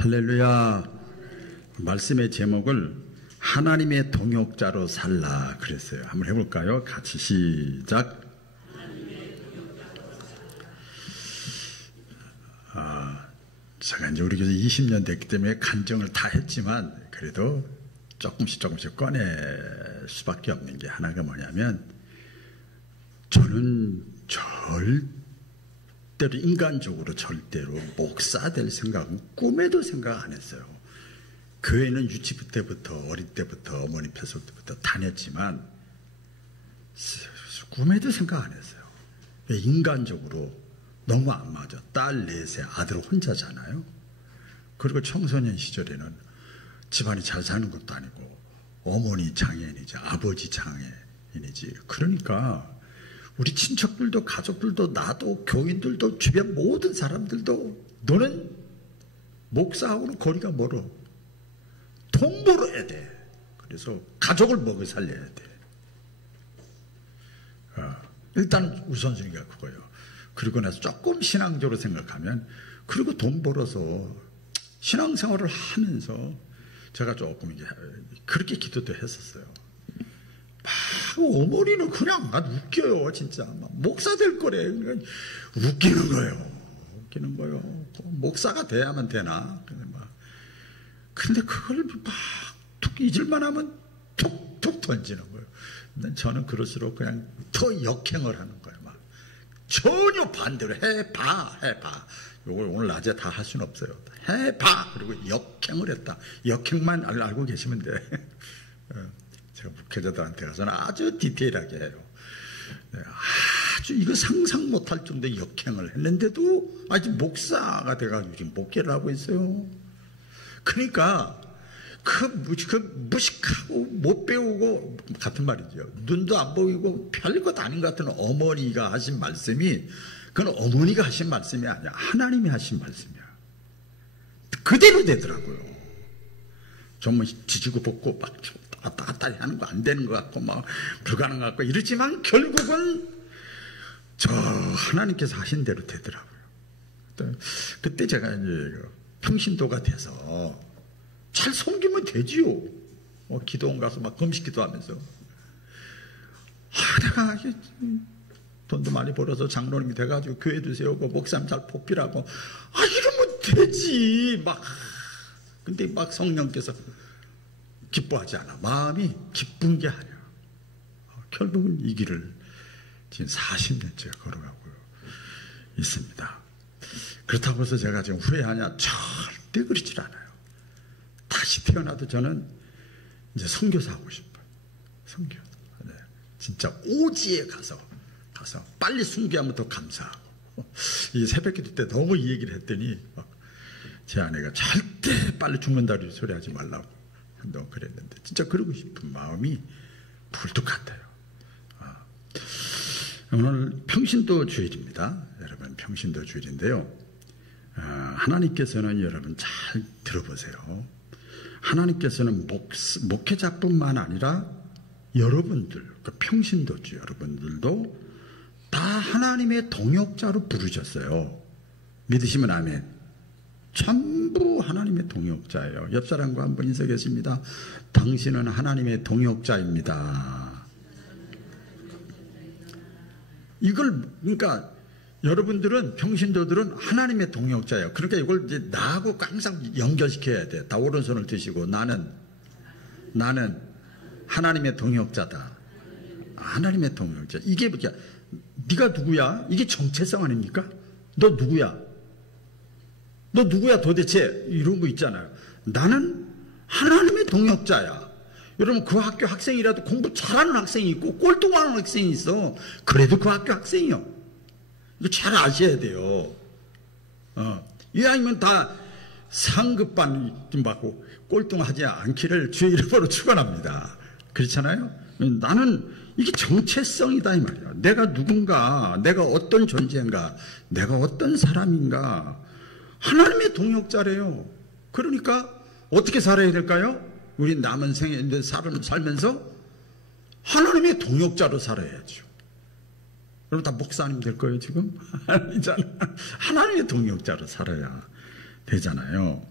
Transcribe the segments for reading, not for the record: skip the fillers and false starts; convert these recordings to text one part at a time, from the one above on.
할렐루야. 말씀의 제목을 하나님의 동역자로 살라 그랬어요. 한번 해볼까요? 같이 시작. 제가 이제 우리 교회 20년 됐기 때문에 간증을 다 했지만 그래도 조금씩 꺼낼 수밖에 없는 게 하나가 뭐냐면, 저는 절대로 인간적으로 절대로 목사 될 생각은 꿈에도 생각 안 했어요. 교회는 유치부 때부터 어릴 때부터 어머니 뱃속 때부터 다녔지만 꿈에도 생각 안 했어요. 인간적으로 너무 안 맞아. 딸 넷에 아들 혼자잖아요. 그리고 청소년 시절에는 집안이 잘 사는 것도 아니고 어머니 장애인이지 아버지 장애인이지. 그러니까 우리 친척들도 가족들도 나도 교인들도 주변 모든 사람들도 너는 목사하고는 거리가 멀어. 돈 벌어야 돼. 그래서 가족을 먹여 살려야 돼. 일단 우선순위가 그거예요. 그리고 나서 조금 신앙적으로 생각하면, 그리고 돈 벌어서 신앙생활을 하면서 제가 조금 이게 그렇게 기도도 했었어요. 어머니는 그냥 웃겨요. 진짜 목사 될 거래. 그러니까 웃기는 거예요. 목사가 돼야만 되나. 근데 그걸 툭 잊을만 하면 툭툭 던지는 거예요. 근데 저는 그럴수록 그냥 더 역행을 하는 거예요. 막 전혀 반대로 해봐. 이걸 오늘 낮에 다 할 수는 없어요. 해봐. 그리고 역행을 했다. 역행만 알고 계시면 돼. 제가 목회자들한테 가서는 아주 디테일하게 해요. 아주 이거 상상 못할 정도의 역행을 했는데도 아직 목사가 돼가지고 지금 목회를 하고 있어요. 그러니까 그 무식하고 못 배우고 같은 말이죠. 눈도 안 보이고 별것 아닌 것 같은 어머니가 하신 말씀이, 그건 어머니가 하신 말씀이 아니야. 하나님이 하신 말씀이야. 그대로 되더라고요. 정말 지지고 볶고 막 왔다 갔다 하는 거 안 되는 것 같고 막 불가능한 것 같고 이러지만 결국은 저 하나님께서 하신 대로 되더라고요. 그때 제가 이제 평신도가 돼서 잘 섬기면 되지요. 기도원 가서 막 금식 기도하면서 내가 돈도 많이 벌어서 장로님이 돼가지고 교회도 세우고 목사님 잘 뽑히라고 이러면 되지. 근데 막 성령께서 기뻐하지 않아. 마음이 기쁜 게 아니야. 결국은 이 길을 지금 40년째 걸어가고 있습니다. 그렇다고 해서 제가 지금 후회하냐? 절대 그러질 않아요. 다시 태어나도 저는 이제 선교사 하고 싶어요. 선교. 네. 진짜 오지에 가서 빨리 순교하면 더 감사하고. 이 새벽기도 때 너무 이 얘기를 했더니 제 아내가 절대 빨리 죽는다 소리 하지 말라고 한동안 그랬는데 진짜 그러고 싶은 마음이 불도 같아요. 오늘 평신도 주일입니다. 여러분, 평신도 주일인데요. 하나님께서는 여러분 잘 들어보세요. 하나님께서는 목회자뿐만 아니라 여러분들, 평신도주 여러분들도 다 하나님의 동역자로 부르셨어요. 믿으시면 아멘. 전부 하나님의 동역자예요. 옆 사람과 한번 인사하겠습니다. 당신은 하나님의 동역자입니다. 그러니까 여러분들은, 평신도들은 하나님의 동역자예요. 그러니까 이걸 이제 나하고 항상 연결시켜야 돼. 다 오른손을 드시고 나는 하나님의 동역자다. 하나님의 동역자. 이게 뭐야? 네가 누구야? 이게 정체성 아닙니까? 너 누구야? 너 누구야 도대체? 이런 거 있잖아요. 나는 하나님의 동역자야. 여러분, 그 학교 학생이라도 공부 잘하는 학생이 있고 꼴통하는 학생이 있어. 그래도 그 학교 학생이요. 이거 잘 아셔야 돼요. 이왕이면 다 상급반 좀 받고 꼴통하지 않기를 주의 이름으로 축원합니다. 그렇잖아요. 나는 이게 정체성이다 이 말이야. 내가 누군가, 내가 어떤 존재인가, 내가 어떤 사람인가. 하나님의 동역자래요. 그러니까 어떻게 살아야 될까요? 우리 남은 생에 살면서 하나님의 동역자로 살아야죠. 여러분 다 목사님 될 거예요 지금? 아니잖아. 하나님의 동역자로 살아야 되잖아요.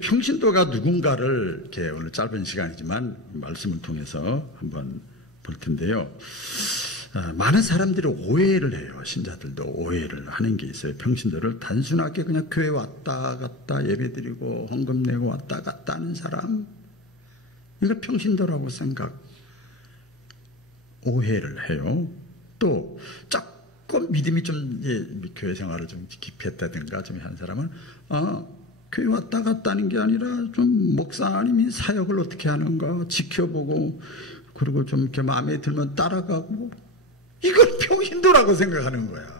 평신도가 누군가를 이렇게 오늘 짧은 시간이지만 말씀을 통해서 한번 볼 텐데요. 많은 사람들이 오해를 해요. 신자들도 오해를 하는 게 있어요. 평신도를 단순하게 그냥 교회 왔다 갔다 예배드리고 헌금 내고 왔다 갔다 하는 사람, 이걸 평신도라고 오해를 해요. 또 조금 믿음이 좀 교회 생활을 좀 깊이 했다든가 좀 한 사람은 교회 왔다 갔다 하는 게 아니라 좀 목사님이 사역을 어떻게 하는가 지켜보고, 그리고 좀 이렇게 마음에 들면 따라가고, 이걸 평신도라고 생각하는 거야.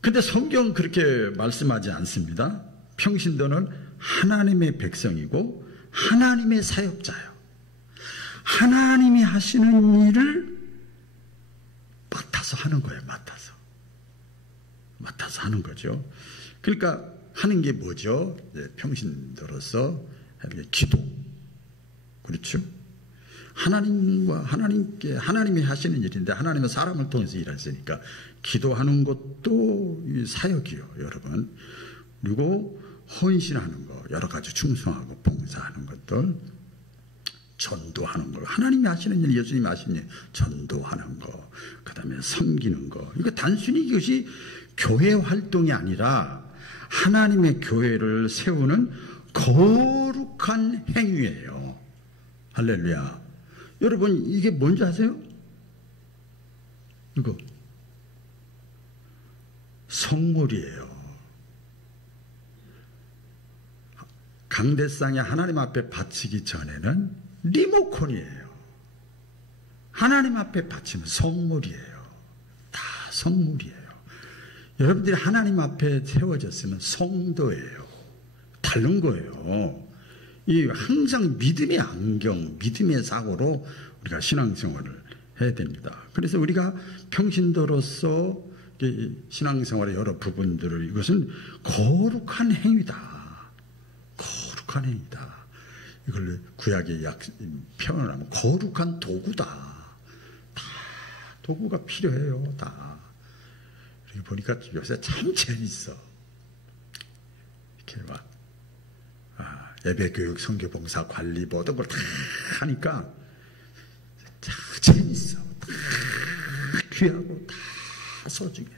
근데 성경 그렇게 말씀하지 않습니다. 평신도는 하나님의 백성이고 하나님의 사역자예요. 하나님이 하시는 일을 맡아서 하는 거예요. 맡아서 하는 거죠. 그러니까 하는 게 뭐죠? 평신도로서 하는 게 기도. 그렇죠? 하나님이 하시는 일인데 하나님은 사람을 통해서 일하시니까 기도하는 것도 사역이요, 여러분. 그리고 헌신하는 거, 여러 가지 충성하고 봉사하는 것들, 전도하는 거, 하나님이 하시는 일, 예수님이 하시는 일, 전도하는 거, 그 다음에 섬기는 거. 이거 단순히 이것이 교회 활동이 아니라 하나님의 교회를 세우는 거룩한 행위예요. 할렐루야. 여러분, 이게 뭔지 아세요? 이거 성물이에요. 강대상에 하나님 앞에 바치기 전에는 리모컨이에요. 하나님 앞에 바치면 성물이에요. 다 성물이에요. 여러분들이 하나님 앞에 세워졌으면 성도예요. 다른 거예요. 이 항상 믿음의 안경, 믿음의 사고로 우리가 신앙생활을 해야 됩니다. 그래서 우리가 평신도로서 신앙생활의 여러 부분들을, 이것은 거룩한 행위다. 거룩한 행위다. 이걸 구약의 표현을 하면 거룩한 도구다. 다 도구가 필요해요. 다. 그리고 보니까 요새 참 재밌어. 이렇게 막 예배교육, 선교봉사, 관리 모든 걸 다 하니까 참 재밌어. 다 귀하고 다 소중해.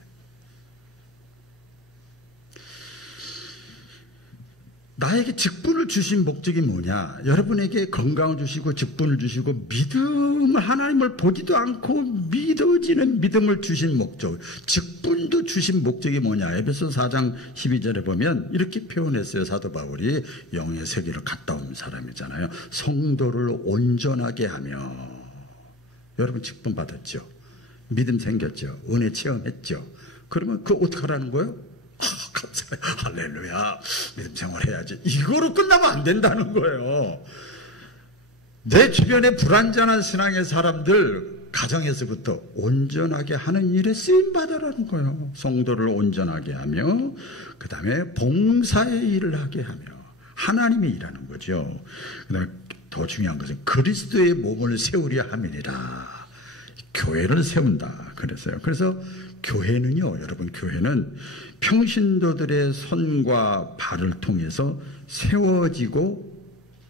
나에게 직분을 주신 목적이 뭐냐? 여러분에게 건강을 주시고 직분을 주시고 믿음을, 하나님을 보지도 않고 믿어지는 믿음을 주신 목적, 직분도 주신 목적이 뭐냐? 에베소 4장 12절에 보면 이렇게 표현했어요. 사도 바울이 영의 세계를 갔다 온 사람이잖아요. 성도를 온전하게 하며. 여러분 직분 받았죠? 믿음 생겼죠? 은혜 체험했죠? 그러면 그거 어떻게 하라는 거예요? 감사해요. 할렐루야. 믿음 생활해야지. 이거로 끝나면 안 된다는 거예요. 내 주변에 불완전한 신앙의 사람들 가정에서부터 온전하게 하는 일에 쓰임받으라는 거예요. 성도를 온전하게 하며, 그 다음에 봉사의 일을 하게 하며, 하나님이 일하는 거죠. 그 다음에 더 중요한 것은 그리스도의 몸을 세우려 함이니라. 교회를 세운다 그랬어요. 그래서 교회는요, 여러분, 교회는 평신도들의 손과 발을 통해서 세워지고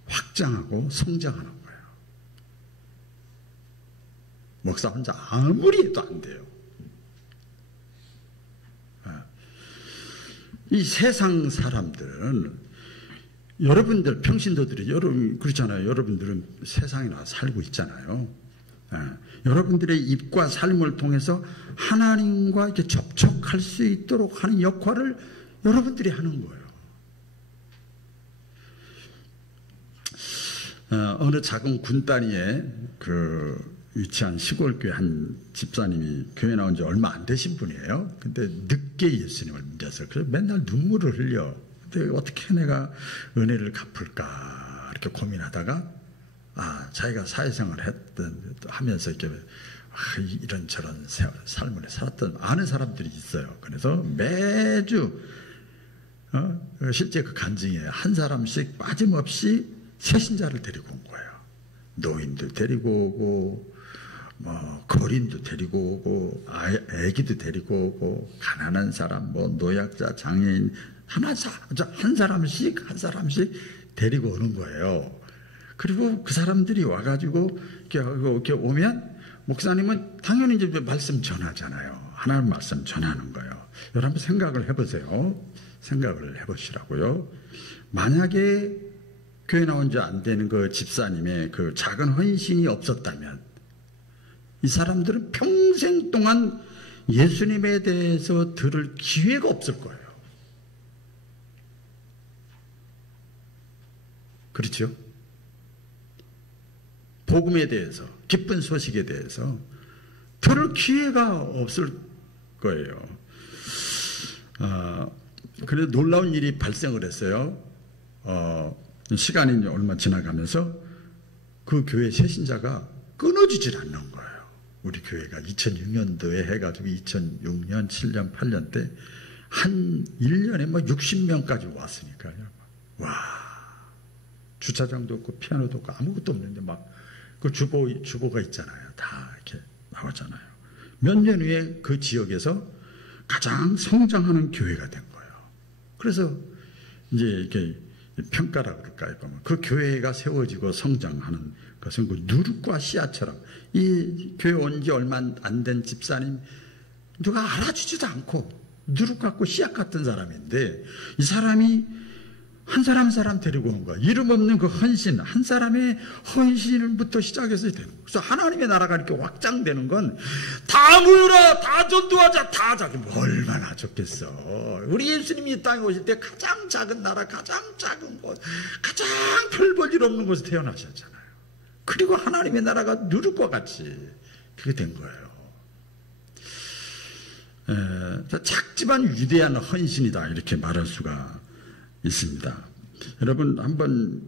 확장하고 성장하는 거예요. 목사 혼자 아무리 해도 안 돼요. 이 세상 사람들은, 여러분들 평신도들이, 여러분 그렇잖아요. 여러분들은 세상에 나와 살고 있잖아요. 여러분들의 입과 삶을 통해서 하나님과 이렇게 접촉할 수 있도록 하는 역할을 여러분들이 하는 거예요. 어느 작은 군 단위에 위치한 시골교회 한 집사님이 교회 나온 지 얼마 안 되신 분이에요. 근데 늦게 예수님을 믿었어요. 그래서 맨날 눈물을 흘려. 근데 어떻게 내가 은혜를 갚을까 이렇게 고민하다가 자기가 사회생활을 하면서 이렇게 이런저런 삶을 살았던 아는 사람들이 있어요. 그래서 매주 실제 그 간증에 한 사람씩 빠짐없이 새신자를 데리고 온 거예요. 노인들 데리고 오고 뭐 거린도 데리고 오고 애기도 데리고 오고 가난한 사람, 뭐 노약자, 장애인 한 사람씩 데리고 오는 거예요. 그리고 그 사람들이 와가지고 이렇게 오면 목사님은 당연히 이제 말씀 전하잖아요. 하나님 말씀 전하는 거예요. 여러분 생각을 해보세요. 생각을 해보시라고요. 만약에 교회 나온 지 안 되는 그 집사님의 그 작은 헌신이 없었다면 이 사람들은 평생 동안 예수님에 대해서 들을 기회가 없을 거예요. 그렇죠? 복음에 대해서, 기쁜 소식에 대해서 들을 기회가 없을 거예요. 그래서 놀라운 일이 발생을 했어요. 시간이 얼마 지나가면서 그 교회 새신자가 끊어지질 않는 거예요. 우리 교회가 2006년도에 해가지고 2006년, 7년, 8년 때 한 1년에 뭐 60명까지 왔으니까요. 와, 주차장도 없고 피아노도 없고 아무것도 없는데 막 그 주보가 있잖아요. 다 이렇게 나오잖아요. 몇 년 후에 그 지역에서 가장 성장하는 교회가 된 거예요. 그래서 이제 이렇게 평가라고 그럴까요? 그 교회가 세워지고 성장하는 것은 그 누룩과 씨앗처럼 이 교회 온 지 얼마 안 된 집사님 누가 알아주지도 않고 누룩 같고 씨앗 같은 사람인데 이 사람이 한 사람 데리고 온 거야. 이름 없는 그 헌신, 한 사람의 헌신부터 시작해서 되는 거야. 그래서 하나님의 나라가 이렇게 확장되는 건 다 모여라, 다 전도하자, 다 자기 얼마나 좋겠어. 우리 예수님이 이 땅에 오실 때 가장 작은 나라, 가장 작은 곳, 가장 별 볼 일 없는 곳에 태어나셨잖아요. 그리고 하나님의 나라가 누룩과 같이 그렇게 된 거예요. 작지만 위대한 헌신이다 이렇게 말할 수가 있습니다. 여러분 한번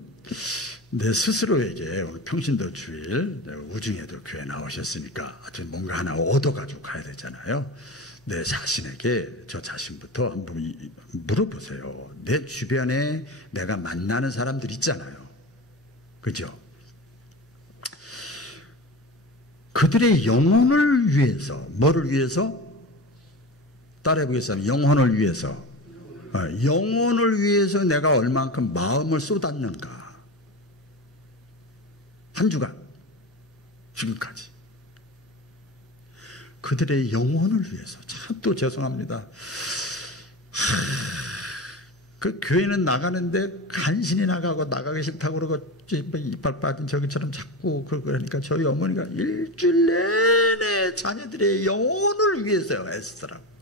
내 스스로에게 오늘 평신도 주일 우중에도 교회 나오셨으니까 아주 뭔가 하나 얻어가지고 가야 되잖아요. 내 자신에게 저 자신부터 한번 물어보세요. 내 주변에 내가 만나는 사람들 있잖아요. 그죠? 그들의 영혼을 위해서 뭐를 위해서? 따라해보겠습니다. 영혼을 위해서. 영혼을 위해서 내가 얼만큼 마음을 쏟았는가. 한 주간 지금까지 그들의 영혼을 위해서. 참 또 죄송합니다. 그 교회는 나가는데 간신히 나가고 나가기 싫다고 그러고 이빨 빠진 저기처럼 자꾸 그러니까 저희 어머니가 일주일 내내 자녀들의 영혼을 위해서 애쓰더라고.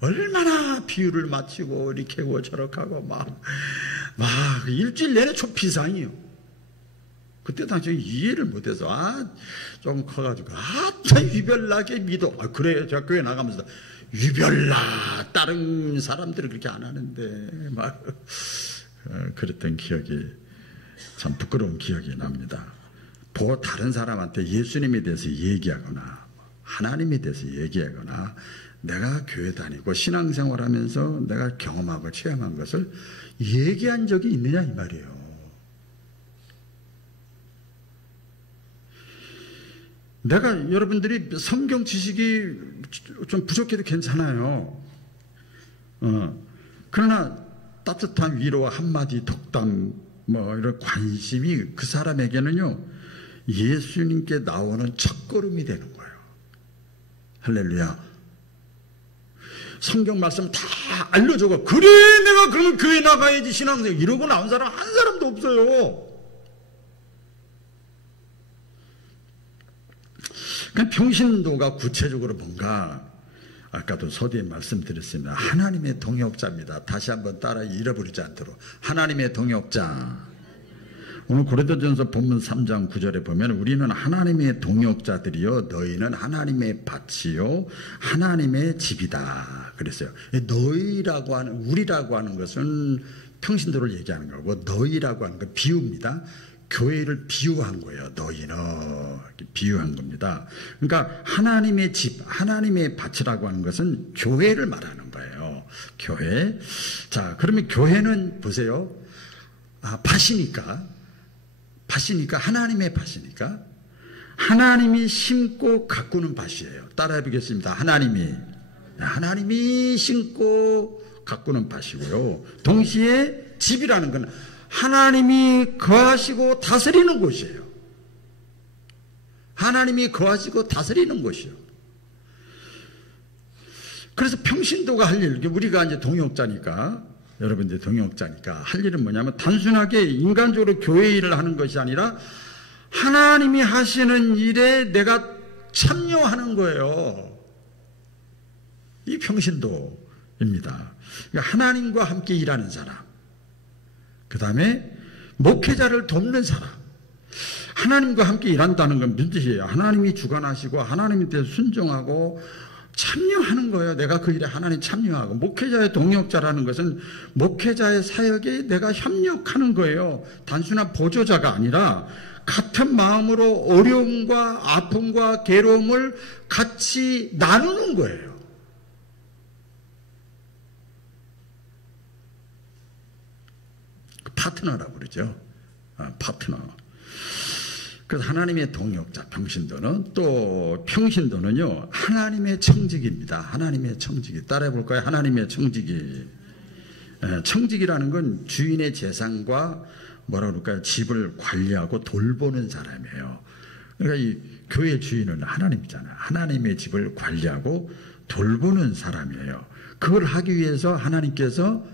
얼마나 비유를 마치고 이렇게 하고 저렇게 하고 막 일주일 내내 초피상이요. 그때 당시 이해를 못해서 좀 커가지고 유별나게 믿어. 그래요. 제가 교회 나가면서 유별나 다른 사람들은 그렇게 안 하는데 막 그랬던 기억이 참 부끄러운 기억이 납니다. 다른 사람한테 예수님에 대해서 얘기하거나 하나님에 대해서 얘기하거나 내가 교회 다니고 신앙생활하면서 내가 경험하고 체험한 것을 얘기한 적이 있느냐 이 말이에요. 내가 여러분들이 성경 지식이 좀 부족해도 괜찮아요. 그러나 따뜻한 위로와 한마디 덕담 뭐 이런 관심이 그 사람에게는요 예수님께 나오는 첫걸음이 되는 거예요. 할렐루야. 성경 말씀 다 알려줘가 그래 내가 그러면 교회 나가야지 신앙생활 이러고 나온 사람 한 사람도 없어요. 그러니까 평신도가 구체적으로 뭔가 아까도 서두에 말씀드렸습니다. 하나님의 동역자입니다. 다시 한번 따라 잃어버리지 않도록 하나님의 동역자. 오늘 고린도전서 본문 3장 9절에 보면 우리는 하나님의 동역자들이요 너희는 하나님의 밭이요 하나님의 집이다 그랬어요. 너희라고 하는 우리라고 하는 것은 평신도를 얘기하는 거고 너희라고 하는 건 비유입니다. 교회를 비유한 거예요. 너희는 비유한 겁니다. 그러니까 하나님의 집, 하나님의 밭이라고 하는 것은 교회를 말하는 거예요. 교회. 자, 그러면 교회는 보세요. 밭이니까 하나님의 밭이니까 하나님이 심고 가꾸는 밭이에요. 따라해 보겠습니다. 하나님이 심고 가꾸는 밭이고요. 동시에 집이라는 건 하나님이 거하시고 다스리는 곳이에요. 하나님이 거하시고 다스리는 곳이요. 그래서 평신도가 할 일, 우리가 이제 동역자니까, 여러분들 동역자니까 할 일은 뭐냐면 단순하게 인간적으로 교회 일을 하는 것이 아니라 하나님이 하시는 일에 내가 참여하는 거예요. 이 평신도입니다. 그러니까 하나님과 함께 일하는 사람, 그 다음에 목회자를 돕는 사람. 하나님과 함께 일한다는 건 무슨 뜻이에요? 하나님이 주관하시고 하나님에 대해서 순종하고 참여하는 거예요. 내가 그 일에 하나님 참여하고. 목회자의 동역자라는 것은 목회자의 사역에 내가 협력하는 거예요. 단순한 보조자가 아니라 같은 마음으로 어려움과 아픔과 괴로움을 같이 나누는 거예요. 파트너라고 그러죠. 파트너. 그래서 하나님의 동역자, 평신도는, 또 평신도는요, 하나님의 청직입니다. 하나님의 청직이. 따라해 볼까요? 하나님의 청직이. 청직이라는 건 주인의 재산과 뭐라 그럴까요? 집을 관리하고 돌보는 사람이에요. 그러니까 이 교회 주인은 하나님이잖아요. 하나님의 집을 관리하고 돌보는 사람이에요. 그걸 하기 위해서 하나님께서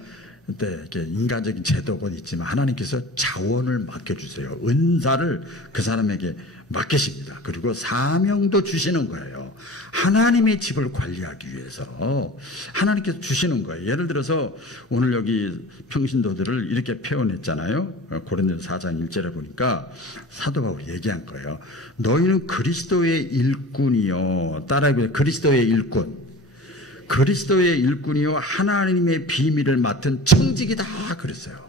이렇게 인간적인 제도가 있지만 하나님께서 자원을 맡겨주세요. 은사를 그 사람에게 맡기십니다. 그리고 사명도 주시는 거예요. 하나님의 집을 관리하기 위해서 하나님께서 주시는 거예요. 예를 들어서 오늘 여기 평신도들을 이렇게 표현했잖아요. 고린도서 4장 1절에 보니까 사도 바울이 얘기한 거예요. 너희는 그리스도의 일꾼이요. 따라해보세요. 그리스도의 일꾼. 그리스도의 일꾼이요 하나님의 비밀을 맡은 청직이다 그랬어요.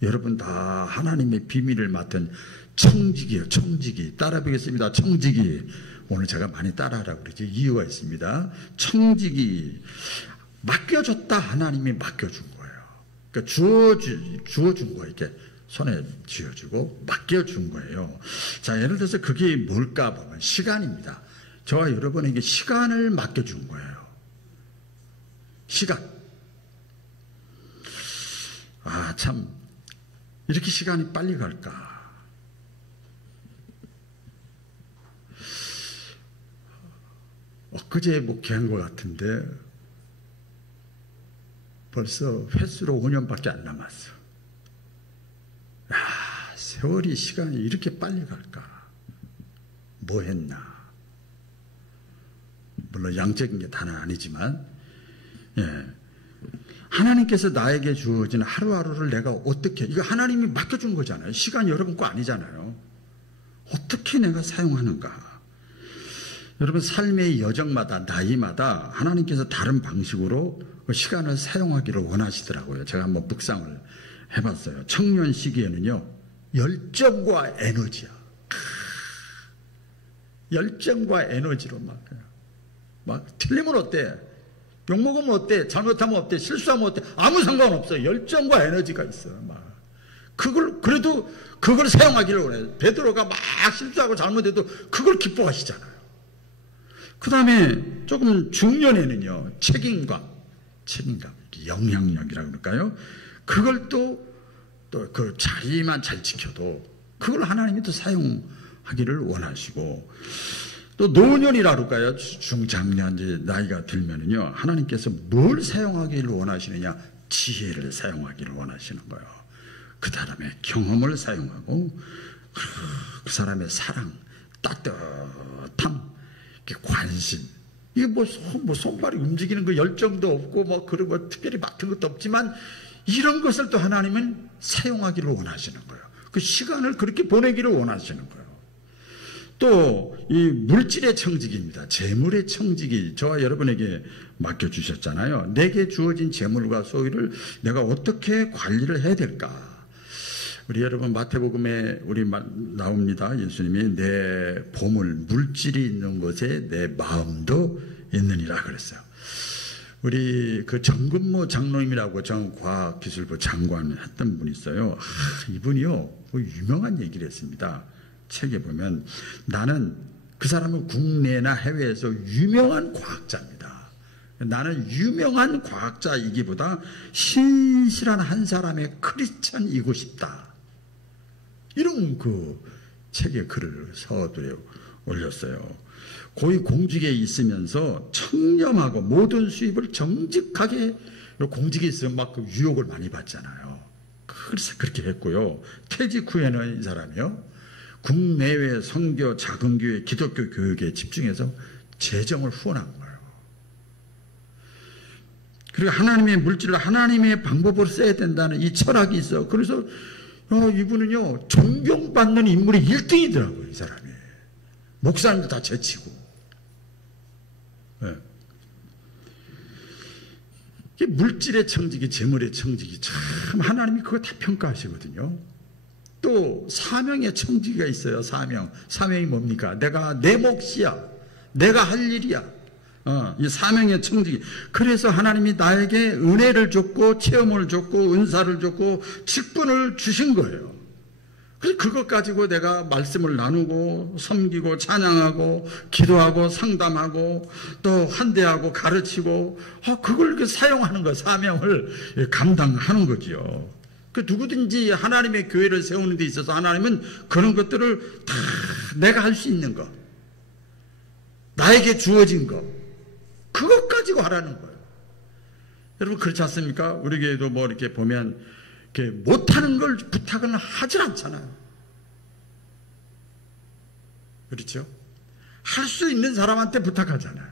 여러분 다 하나님의 비밀을 맡은 청직이요. 청직이. 따라하겠습니다. 청직이. 오늘 제가 많이 따라하라고 그러죠. 이유가 있습니다. 청직이 맡겨줬다. 하나님이 맡겨준 거예요. 그러니까 주어준 거예요. 이렇게 손에 쥐어주고 맡겨준 거예요. 자, 예를 들어서 그게 뭘까 보면 시간입니다. 저와 여러분에게 시간을 맡겨준 거예요. 시간. 참 이렇게 시간이 빨리 갈까? 엊그제 목회한 것 같은데 벌써 횟수로 5년밖에 안 남았어. 세월이, 시간이 이렇게 빨리 갈까? 뭐 했나? 물론 양적인 게 다는 아니지만, 하나님께서 나에게 주어진 하루하루를 내가 어떻게, 이거 하나님이 맡겨준 거잖아요. 시간 여러분 거 아니잖아요. 어떻게 내가 사용하는가? 여러분 삶의 여정마다, 나이마다 하나님께서 다른 방식으로 그 시간을 사용하기를 원하시더라고요. 제가 한번 묵상을 해봤어요. 청년 시기에는요, 열정과 에너지야. 열정과 에너지로 막 틀리면 어때? 욕먹으면 어때? 잘못하면 어때? 실수하면 어때? 아무 상관없어요. 열정과 에너지가 있어요. 그래도 그걸 사용하기를 원해요. 베드로가 막 실수하고 잘못해도 그걸 기뻐하시잖아요. 그 다음에 조금 중년에는요, 책임감, 영향력이라고 그럴까요? 그걸 또 그 자리만 잘 지켜도 그걸 하나님이 또 사용하기를 원하시고, 또 노년이라 그럴까요? 중장년, 이제 나이가 들면은요, 하나님께서 뭘 사용하기를 원하시느냐? 지혜를 사용하기를 원하시는 거예요. 그 사람의 경험을 사용하고, 그 사람의 사랑, 따뜻함, 관심. 이게 손발이 움직이는 그 열정도 없고, 그런 거 특별히 맡은 것도 없지만, 이런 것을 또 하나님은 사용하기를 원하시는 거예요. 그 시간을 그렇게 보내기를 원하시는 거예요. 또 이 물질의 청직입니다. 재물의 청직이 저와 여러분에게 맡겨주셨잖아요. 내게 주어진 재물과 소유를 내가 어떻게 관리를 해야 될까? 우리 여러분 마태복음에 나옵니다. 예수님이 내 보물, 물질이 있는 곳에 내 마음도 있느니라 그랬어요. 우리 그 정근모 장로님이라고 정과학기술부 장관 했던 분이 있어요. 이분이요, 유명한 얘기를 했습니다. 책에 보면 나는 그 사람은 국내나 해외에서 유명한 과학자입니다. 나는 유명한 과학자이기보다 신실한 한 사람의 크리스찬이고 싶다. 이런 그 책에 글을 서두에 올렸어요. 고위 공직에 있으면서 청렴하고 모든 수입을 정직하게, 공직에 있으면 막 그 유혹을 많이 받잖아요. 그래서 그렇게 했고요. 퇴직 후에는 이 사람이요, 국내외 선교, 작은 교회, 기독교 교육에 집중해서 재정을 후원한 거예요. 그리고 하나님의 물질을 하나님의 방법으로 써야 된다는 이 철학이 있어. 그래서 이분은요, 존경받는 인물이 1등이더라고요, 이 사람이. 목사님도 다 제치고. 네. 이게 물질의 청직이, 재물의 청직이 참 하나님이 그거 다 평가하시거든요. 또 사명의 청지기가 있어요. 사명이 뭡니까? 내가 내 몫이야, 내가 할 일이야. 이 사명의 청지기. 그래서 하나님이 나에게 은혜를 줬고 체험을 줬고 은사를 줬고 직분을 주신 거예요. 그래서 그것 가지고 내가 말씀을 나누고 섬기고 찬양하고 기도하고 상담하고 또 환대하고 가르치고 그걸 이렇게 사용하는 거, 사명을 감당하는 거지요. 그 누구든지 하나님의 교회를 세우는 데 있어서 하나님은 그런 것들을 다 내가 할 수 있는 거, 나에게 주어진 거, 그것 가지고 하라는 거예요. 여러분 그렇지 않습니까? 우리 교회도 뭐 이렇게 보면 이렇게 못하는 걸 부탁은 하질 않잖아요. 그렇죠? 할 수 있는 사람한테 부탁하잖아요.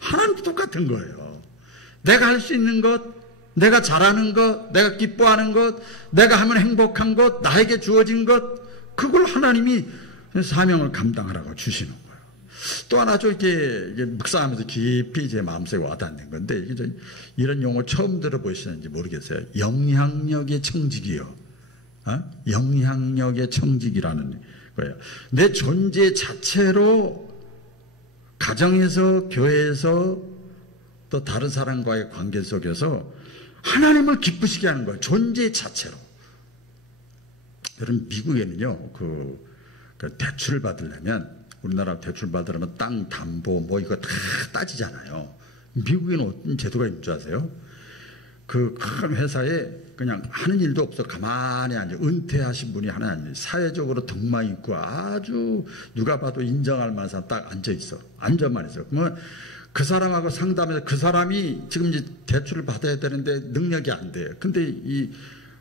하나님도 똑같은 거예요. 내가 할 수 있는 것, 내가 잘하는 것, 내가 기뻐하는 것, 내가 하면 행복한 것, 나에게 주어진 것, 그걸 하나님이 사명을 감당하라고 주시는 거예요. 또 하나 이렇게 묵상하면서 깊이 제 마음속에 와닿는 건데, 이게 이런 용어 처음 들어보시는지 모르겠어요. 영향력의 청직이요. 영향력의 청직이라는 거예요. 내 존재 자체로 가정에서, 교회에서, 또 다른 사람과의 관계 속에서 하나님을 기쁘시게 하는 거예요. 존재 자체로. 여러분 미국에는요, 그 대출을 받으려면, 우리나라 대출 받으려면 땅 담보 뭐 이거 다 따지잖아요. 미국에는 어떤 제도가 있는 줄 아세요? 그 큰 회사에 그냥 하는 일도 없어 가만히 앉아, 은퇴하신 분이 하나 앉아, 사회적으로 덕망 있고 아주 누가 봐도 인정할 만한 사람 딱 앉아 있어. 앉아만 있어. 그러면 그 사람하고 상담해서 그 사람이 지금 이제 대출을 받아야 되는데 능력이 안 돼요. 근데 이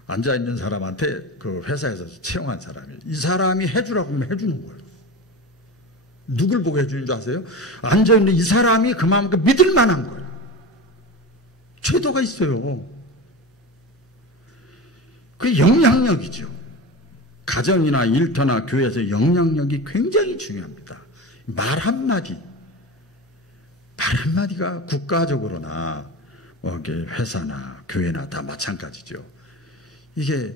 앉아 있는 사람한테 그 회사에서 채용한 사람이, 이 사람이 해주라고 하면 해주는 거예요. 누굴 보고 해주는 줄 아세요? 앉아 있는 이 사람이 그만큼 믿을 만한 거예요. 제도가 있어요. 그 영향력이죠. 가정이나 일터나 교회에서 영향력이 굉장히 중요합니다. 말 한마디가 국가적으로나 회사나 교회나 다 마찬가지죠. 이게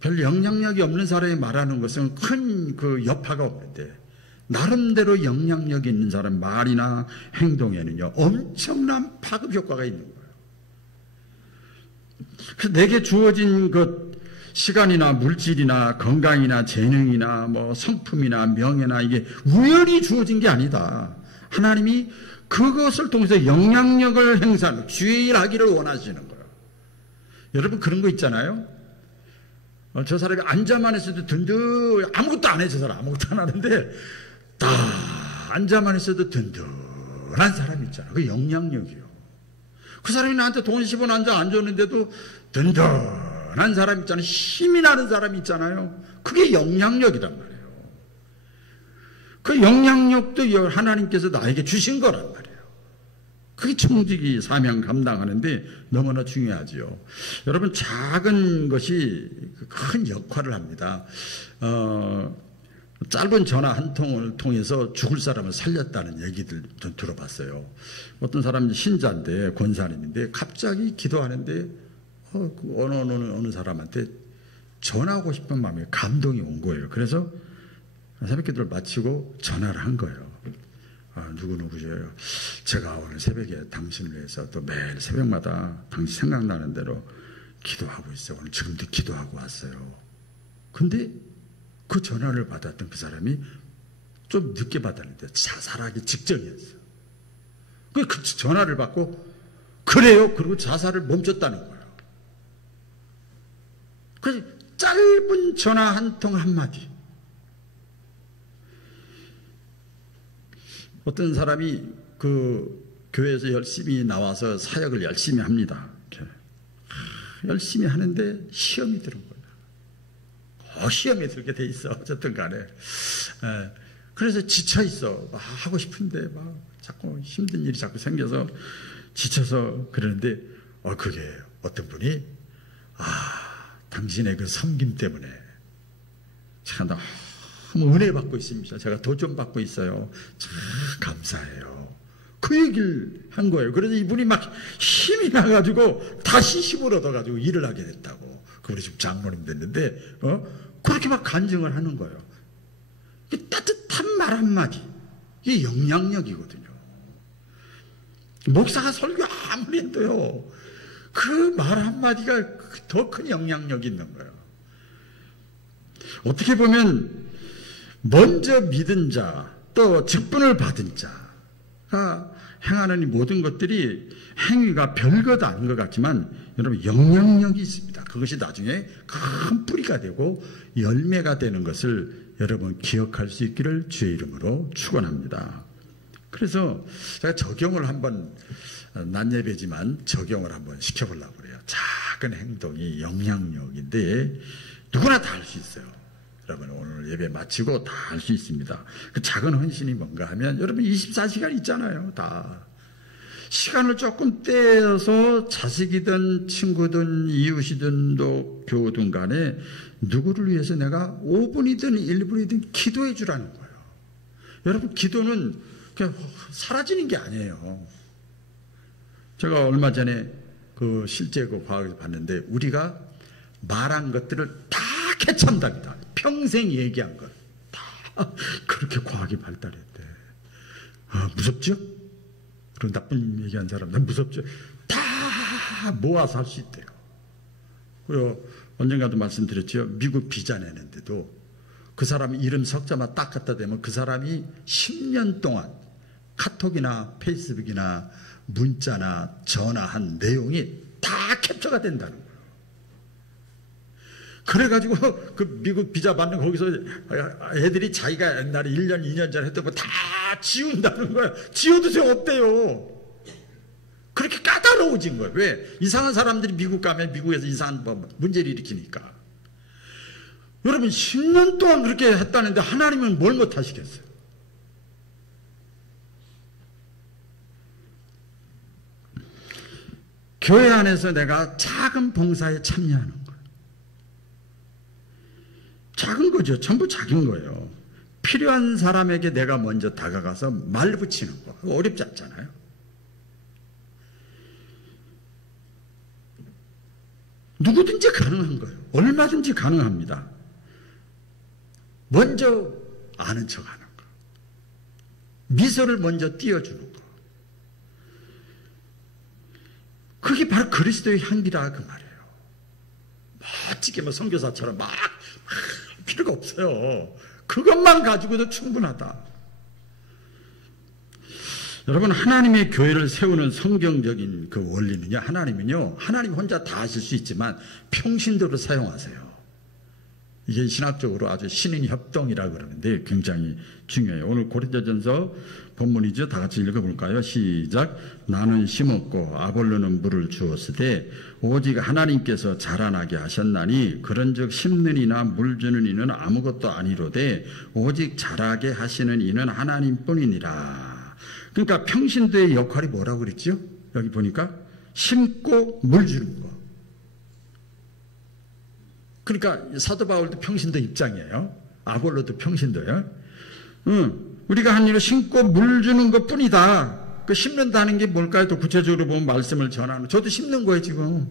별 영향력이 없는 사람이 말하는 것은 큰 그 여파가 없는데, 나름대로 영향력이 있는 사람 말이나 행동에는요 엄청난 파급 효과가 있는 거예요. 그래서 내게 주어진 것, 시간이나 물질이나 건강이나 재능이나 뭐 성품이나 명예나 이게 우연히 주어진 게 아니다. 하나님이 그것을 통해서 영향력을 행사하는, 주의하기를 원하시는 거예요. 여러분 그런 거 있잖아요. 저 사람이 앉아만 있어도 든든, 아무것도 안 해. 저 사람 아무것도 안 하는데 다 앉아만 있어도 든든한 사람이 있잖아요. 그 영향력이요. 그 사람이 나한테 돈 10원 안 줬는데도 든든한 사람 있잖아요. 힘이 나는 사람이 있잖아요. 그게 영향력이란 말이에요. 그 영향력도 하나님께서 나에게 주신 거란 말이에요. 그게 청직이 사명 감당하는데 너무나 중요하지요. 여러분 작은 것이 큰 역할을 합니다. 짧은 전화 한 통을 통해서 죽을 사람을 살렸다는 얘기들 좀 들어봤어요. 어떤 사람이 신자인데, 권사님인데 갑자기 기도하는데 어느 사람한테 전화하고 싶은 마음에 감동이 온 거예요. 그래서 새벽기도를 마치고 전화를 한 거예요. 누구누구예요. 제가 오늘 새벽에 당신을 위해서 또 매일 새벽마다 당신 생각나는 대로 기도하고 있어요. 오늘 지금도 기도하고 왔어요. 근데 그 전화를 받았던 그 사람이 좀 늦게 받았는데 자살하기 직전이었어. 그 전화를 받고 그래요? 그리고 자살을 멈췄다는 거예요. 그 짧은 전화 한 통 한마디. 어떤 사람이 그 교회에서 열심히 나와서 사역을 열심히 합니다. 열심히 하는데 시험이 들은 거예요. 시험이 들게 돼 있어. 어쨌든 간에. 그래서 지쳐 있어. 하고 싶은데 막 자꾸 힘든 일이 자꾸 생겨서 지쳐서 그러는데 그게 어떤 분이 당신의 그 섬김 때문에 제가 너무 은혜 받고 있습니다. 제가 도전 받고 있어요. 참 감사해요. 그 얘기를 한 거예요. 그래서 이분이 막 힘이 나가지고 다시 힘을 얻어가지고 일을 하게 됐다고. 그분이 지금 장로님 됐는데 그렇게 막 간증을 하는 거예요. 따뜻한 말 한마디, 이게 영향력이거든요. 목사가 설교 아무리 해도요, 그 말 한마디가 더 큰 영향력이 있는 거예요. 어떻게 보면 먼저 믿은 자, 또 직분을 받은 자가 행하는 이 모든 것들이 행위가 별것 아닌 것 같지만 여러분 영향력이 있습니다. 그것이 나중에 큰 뿌리가 되고 열매가 되는 것을 여러분 기억할 수 있기를 주의 이름으로 축원합니다. 그래서 제가 적용을 한번, 낮 예배지만 적용을 한번 시켜보려고 그래요. 작은 행동이 영향력인데 누구나 다 할 수 있어요. 여러분 오늘 예배 마치고 다 할 수 있습니다. 그 작은 헌신이 뭔가 하면 여러분 24시간 있잖아요. 다 시간을 조금 떼어서 자식이든 친구든 이웃이든 또 교우든 간에 누구를 위해서 내가 5분이든 1분이든 기도해 주라는 거예요. 여러분 기도는 그냥 사라지는 게 아니에요. 제가 얼마 전에 그 실제 그 과학에서 봤는데 우리가 말한 것들을 다 캐치한답니다. 평생 얘기한 것 다 그렇게 과학이 발달했대. 무섭죠? 그런 나쁜 얘기한 사람들 무섭죠? 다 모아서 할 수 있대요. 그리고 언젠가도 말씀드렸죠. 미국 비자 내는데도 그 사람 이름 석자만 딱 갖다 대면 그 사람이 10년 동안 카톡이나 페이스북이나 문자나 전화한 내용이 다 캡처가 된다는 거예요. 그래가지고 그 미국 비자 받는 거기서 애들이 자기가 옛날에 1년, 2년 전에 했던 거 다 지운다는 거예요. 지워도 소용없대요. 그렇게 까다로워진 거예요. 왜? 이상한 사람들이 미국 가면 미국에서 이상한 문제를 일으키니까. 여러분 10년 동안 그렇게 했다는데 하나님은 뭘 못하시겠어요? 교회 안에서 내가 작은 봉사에 참여하는 거예요. 작은 거죠. 전부 작은 거예요. 필요한 사람에게 내가 먼저 다가가서 말 붙이는 거. 어렵지 않잖아요. 누구든지 가능한 거예요. 얼마든지 가능합니다. 먼저 아는 척하는 거. 미소를 먼저 띄워주는 거. 그게 바로 그리스도의 향기라 그 말이에요. 멋지게 뭐 선교사처럼 막 필요가 없어요. 그것만 가지고도 충분하다. 여러분 하나님의 교회를 세우는 성경적인 그 원리는요. 하나님 혼자 다 하실 수 있지만 평신도를 사용하세요. 이게 신학적으로 아주 신인 협동이라고 그러는데 굉장히 중요해요. 오늘 고린도전서 본문이죠. 다 같이 읽어볼까요? 시작. 나는 심었고 아볼로는 물을 주었으되 오직 하나님께서 자라나게 하셨나니 그런즉 심는 이나 물 주는 이는 아무것도 아니로되 오직 자라게 하시는 이는 하나님뿐이니라. 그러니까 평신도의 역할이 뭐라고 그랬죠? 여기 보니까 심고 물 주는 거. 그러니까 사도 바울도 평신도 입장이에요. 아볼로도 평신도예요. 우리가 한 일은 심고 물 주는 것 뿐이다. 그 심는다는 게 뭘까요? 또 구체적으로 보면 말씀을 전하는. 저도 심는 거예요, 지금.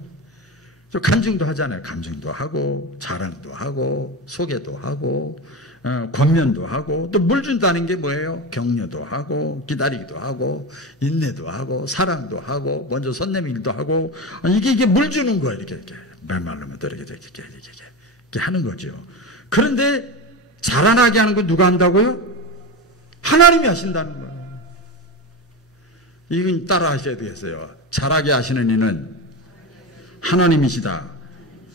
저 간증도 하잖아요. 간증도 하고, 자랑도 하고, 소개도 하고, 권면도 하고, 또 물 준다는 게 뭐예요? 격려도 하고, 기다리기도 하고, 인내도 하고, 사랑도 하고, 먼저 손 내밀기도 하고, 이게 물 주는 거예요. 이렇게. 말로만 또 이렇게 하는 거죠. 그런데 자라나게 하는 거 누가 한다고요? 하나님이 하신다는 거예요. 이건 따라 하셔야 되겠어요. 자라게 하시는 이는 하나님이시다.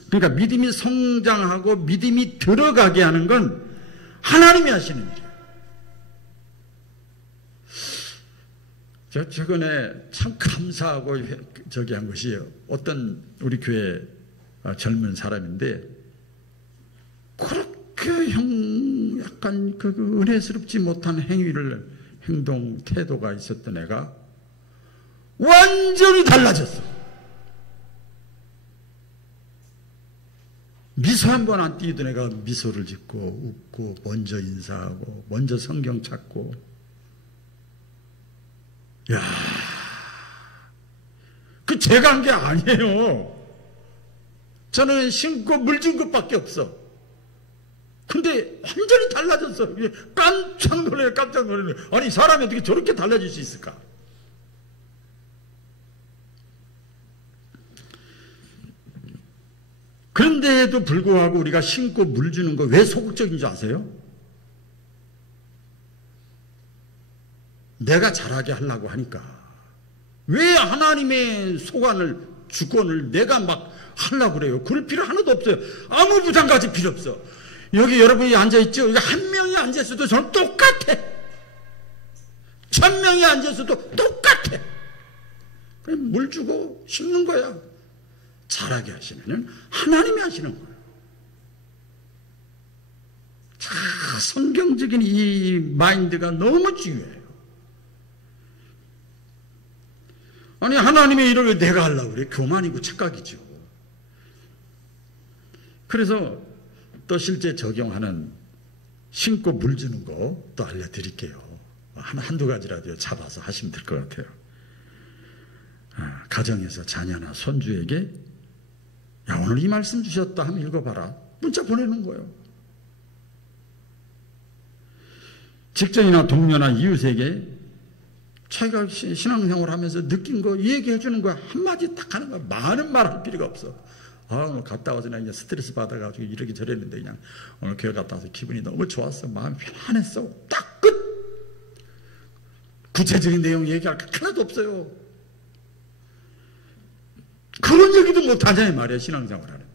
그러니까 믿음이 성장하고 믿음이 들어가게 하는 건 하나님이 하시는 일이에요. 제가 최근에 참 감사하고 저기 한 것이 어떤 우리 교회 젊은 사람인데 그렇게 약간 그 은혜스럽지 못한 행동, 태도가 있었던 애가 완전히 달라졌어. 미소 한 번 안 띄던 애가 미소를 짓고 웃고 먼저 인사하고 먼저 성경 찾고. 야, 그 제가 한 게 아니에요. 저는 신고 물 준 것밖에 없어. 근데 완전히 달라졌어. 깜짝 놀래, 깜짝 놀래. 아니, 사람이 어떻게 저렇게 달라질 수 있을까? 그런데에도 불구하고 우리가 신고 물 주는 거 왜 소극적인 줄 아세요? 내가 잘하게 하려고 하니까. 왜 하나님의 소관을, 주권을 내가 막 하려고 그래요? 그럴 필요 하나도 없어요. 아무 부담 가질 필요 없어. 여기 여러분이 앉아있죠? 여기 한 명이 앉아있어도 저는 똑같아. 1000명이 앉아있어도 똑같아. 그냥 물 주고 심는 거야. 잘하게 하시는 하나님이 하시는 거예요. 자, 성경적인 이 마인드가 너무 중요해요. 아니, 하나님의 일을 왜 내가 하려고 그래? 교만이고 착각이죠. 그래서 또 실제 적용하는 신고 물 주는 거 또 알려드릴게요. 한두 가지라도 잡아서 하시면 될 것 같아요. 가정에서 자녀나 손주에게 야, 오늘 이 말씀 주셨다 하면 읽어봐라. 문자 보내는 거예요. 직장이나 동료나 이웃에게 자기가 신앙생활 하면서 느낀 거 얘기해 주는 거야. 한마디 딱 하는 거야. 많은 말 할 필요가 없어. 오늘 갔다 와서 그냥 스트레스 받아가지고 이렇게 저랬는데 그냥 오늘 교회 갔다 와서 기분이 너무 좋았어. 마음이 편안했어. 딱 끝! 구체적인 내용 얘기할 거 하나도 없어요. 그런 얘기도 못하잖아요, 말이야, 신앙생활 하는데.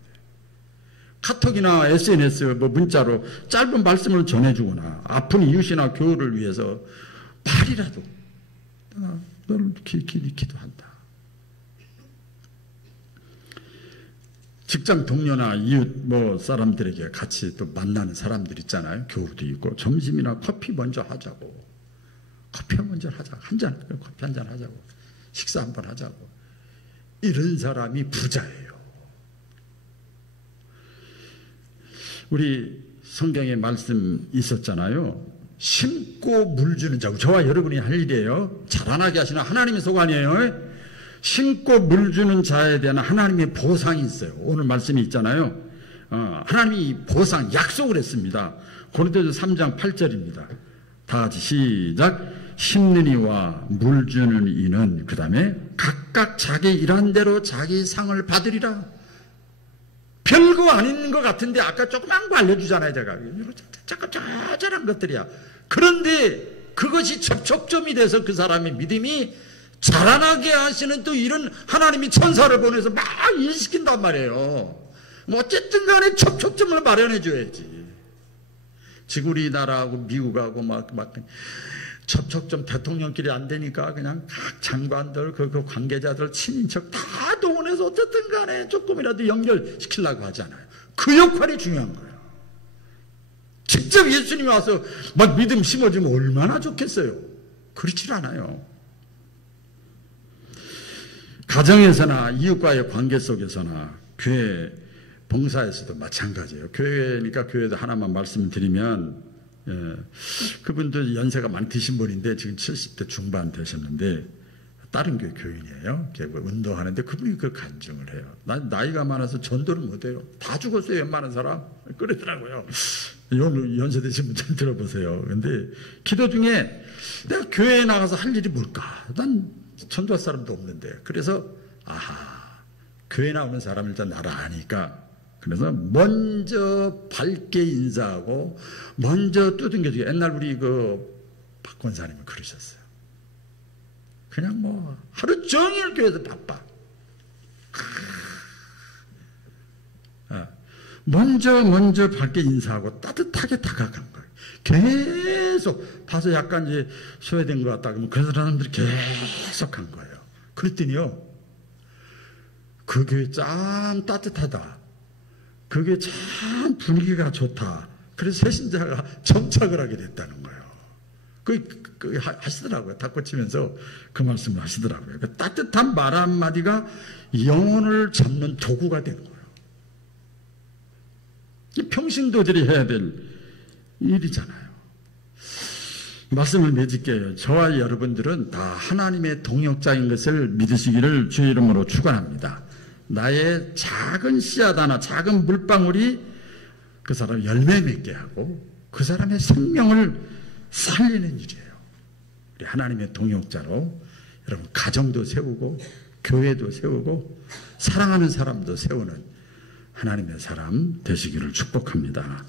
카톡이나 SNS, 문자로 짧은 말씀을 전해주거나, 아픈 이웃이나 교우를 위해서 말이라도, 너를 기도한다. 직장 동료나 이웃, 사람들에게 같이 또 만나는 사람들 있잖아요. 교우도 있고, 점심이나 커피 먼저 하자고. 커피 먼저 하자고. 커피 한 잔 하자고. 식사 한번 하자고. 이런 사람이 부자예요. 우리 성경에 말씀 있었잖아요. 심고 물 주는 자, 저와 여러분이 할 일이에요. 자라나게 하시는 하나님의 소관이에요. 심고 물 주는 자에 대한 하나님의 보상이 있어요. 오늘 말씀이 있잖아요. 하나님이 보상, 약속을 했습니다. 고린도서 3장 8절입니다. 다 같이 시작. 심는 이와 물 주는 이는 그 다음에 각각 자기 일한 대로 자기 상을 받으리라. 별거 아닌 것 같은데 아까 조그만 거 알려주잖아요. 제가 잠깐 저런 것들이야. 그런데 그것이 접촉점이 돼서 그 사람의 믿음이 자라나게 하시는 또 이런 하나님이 천사를 보내서 막 일시킨단 말이에요. 어쨌든 간에 접촉점을 마련해 줘야지. 지금 우리나라하고 미국하고 막 접촉점 대통령끼리 안 되니까 그냥 각 장관들, 그 관계자들, 친인척 다 동원해서 어쨌든 간에 조금이라도 연결시키려고 하잖아요. 그 역할이 중요한 거예요. 직접 예수님이 와서 막 믿음 심어주면 얼마나 좋겠어요. 그렇지 않아요. 가정에서나 이웃과의 관계 속에서나 교회 봉사에서도 마찬가지예요. 교회니까 교회도 하나만 말씀드리면 그분도 연세가 많이 드신 분인데 지금 70대 중반 되셨는데 다른 교회 교인이에요. 운동하는데 그분이 그 간증을 해요. 나이가 많아서 전도를 못해요. 다 죽었어요. 웬만한 사람. 그러더라고요. 연세 드신 분 좀 들어보세요. 근데 기도 중에 내가 교회에 나가서 할 일이 뭘까? 난 전도할 사람도 없는데. 그래서 교회 나오는 사람을 일단 나를 아니까 그래서 먼저 밝게 인사하고 먼저 두둥겨주고, 옛날 우리 박 권사님은 그러셨어요. 그냥 뭐 하루 종일 교회에서 바빠. 먼저 밝게 인사하고 따뜻하게 다가간 거예요. 계속 봐서 약간 이제 소외된 것 같다 그러면 그 사람들이 계속 한 거예요. 그랬더니요, 그 교회 참 따뜻하다, 그 교회 참 분위기가 좋다, 그래서 새신자가 정착을 하게 됐다는 거예요. 하시더라고요. 탁구치면서 그 말씀을 하시더라고요. 그 따뜻한 말 한마디가 영혼을 잡는 도구가 되는 거예요. 평신도들이 해야 될 일이잖아요. 말씀을 맺을게요. 저와 여러분들은 다 하나님의 동역자인 것을 믿으시기를 주의 이름으로 축원합니다. 나의 작은 씨앗 하나, 작은 물방울이 그 사람 열매 맺게 하고 그 사람의 생명을 살리는 일이에요. 우리 하나님의 동역자로 여러분 가정도 세우고 교회도 세우고 사랑하는 사람도 세우는 하나님의 사람 되시기를 축복합니다.